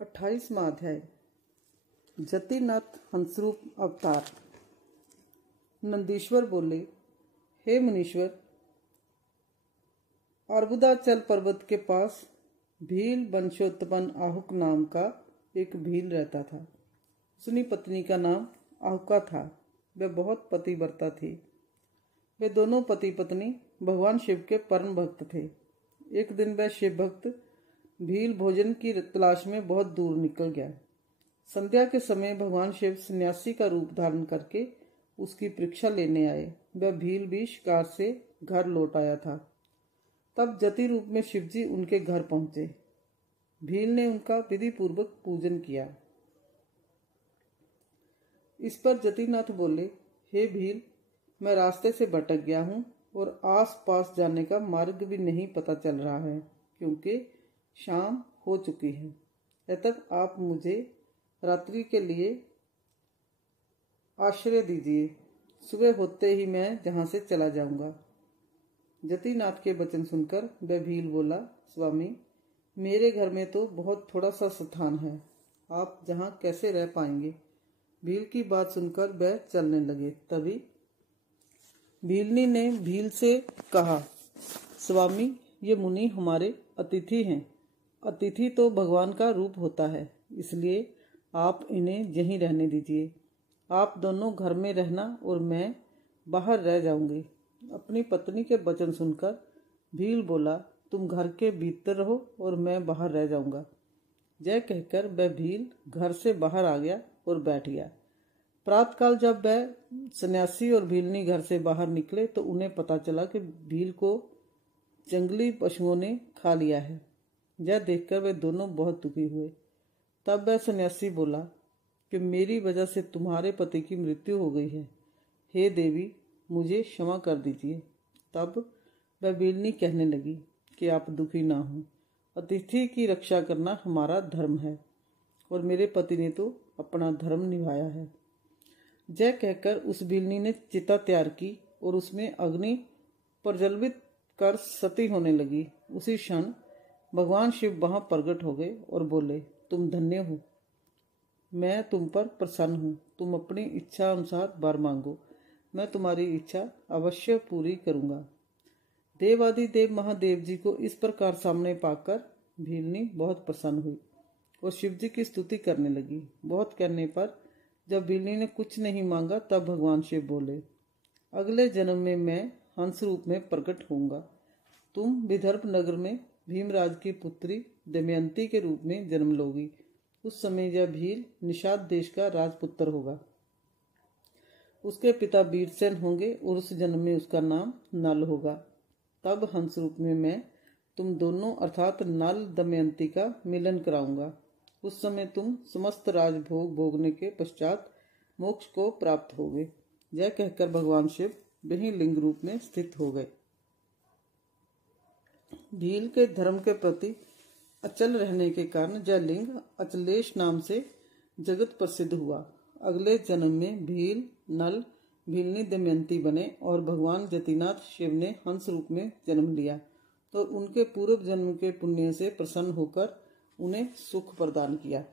28वां अध्याय। जतिनाथ हंसरूप अवतार। नंदीश्वर बोले, हे मुनीश्वर, अर्बुदाचल पर्वत के पास भील वंशोत्पन्न आहुक नाम का एक भील रहता था। उसकी पत्नी का नाम आहुका था। वह बहुत पतिव्रता थी। वे दोनों पति पत्नी भगवान शिव के परम भक्त थे। एक दिन वह शिव भक्त भील भोजन की तलाश में बहुत दूर निकल गया। संध्या के समय भगवान शिव सन्यासी का रूप धारण करके उसकी परीक्षा लेने आए। वह भील भी शिकार से घर लौट आया था। तब जति रूप में शिवजी उनके घर पहुंचे। भील ने उनका विधि पूर्वक पूजन किया। इस पर जतिनाथ बोले, हे भील, मैं रास्ते से भटक गया हूँ और आस पास जाने का मार्ग भी नहीं पता चल रहा है, क्योंकि शाम हो चुकी है। अतः आप मुझे रात्रि के लिए आश्रय दीजिए। सुबह होते ही मैं जहाँ से चला जाऊंगा। जतिनाथ के वचन सुनकर वह भील बोला, स्वामी, मेरे घर में तो बहुत थोड़ा सा स्थान है, आप जहाँ कैसे रह पाएंगे। भील की बात सुनकर वह चलने लगे। तभी भीलनी ने भील से कहा, स्वामी, ये मुनि हमारे अतिथि हैं। अतिथि तो भगवान का रूप होता है, इसलिए आप इन्हें यहीं रहने दीजिए। आप दोनों घर में रहना और मैं बाहर रह जाऊंगी। अपनी पत्नी के वचन सुनकर भील बोला, तुम घर के भीतर रहो और मैं बाहर रह जाऊंगा। यह कहकर वह भील घर से बाहर आ गया और बैठ गया। प्रातःकाल जब वह सन्यासी और भीलनी घर से बाहर निकले तो उन्हें पता चला कि भील को जंगली पशुओं ने खा लिया है। यह देखकर वे दोनों बहुत दुखी हुए। तब वह सन्यासी बोला कि मेरी वजह से तुम्हारे पति की मृत्यु हो गई है। हे देवी, मुझे क्षमा कर दीजिए। तब वह भीलनी कहने लगी कि आप दुखी ना हो। अतिथि की रक्षा करना हमारा धर्म है और मेरे पति ने तो अपना धर्म निभाया है। यह कहकर उस भीलनी ने चिता तैयार की और उसमें अग्नि प्रज्वलित कर सती होने लगी। उसी क्षण भगवान शिव वहां प्रकट हो गए और बोले, तुम धन्य हो, मैं तुम पर प्रसन्न हूँ। तुम अपनी इच्छा अनुसार वर मांगो, मैं तुम्हारी इच्छा अवश्य पूरी करूँगा। देवादिदेव महादेव जी को इस प्रकार सामने पाकर भीलनी बहुत प्रसन्न हुई और शिव जी की स्तुति करने लगी। बहुत कहने पर जब भीलनी ने कुछ नहीं मांगा तब भगवान शिव बोले, अगले जन्म में मैं हंस रूप में प्रकट होऊंगा। तुम विदर्भ नगर में भीमराज की पुत्री दमयंती के रूप में जन्म लोगी। उस समय यह भील निषाद देश का राजपुत्र होगा। उसके पिता वीरसेन होंगे और उस जन्म में उसका नाम नल होगा। तब हंस रूप में मैं तुम दोनों अर्थात नल दमयंती का मिलन कराऊंगा। उस समय तुम समस्त राजभोग भोगने के पश्चात मोक्ष को प्राप्त होगे। यह कहकर भगवान शिव वही लिंग रूप में स्थित हो गए। भील के धर्म के प्रति अचल रहने के कारण यह लिंग अचलेश नाम से जगत प्रसिद्ध हुआ। अगले जन्म में भील नल भीलनी दमयंती बने और भगवान जतिनाथ शिव ने हंस रूप में जन्म लिया तो उनके पूर्व जन्म के पुण्य से प्रसन्न होकर उन्हें सुख प्रदान किया।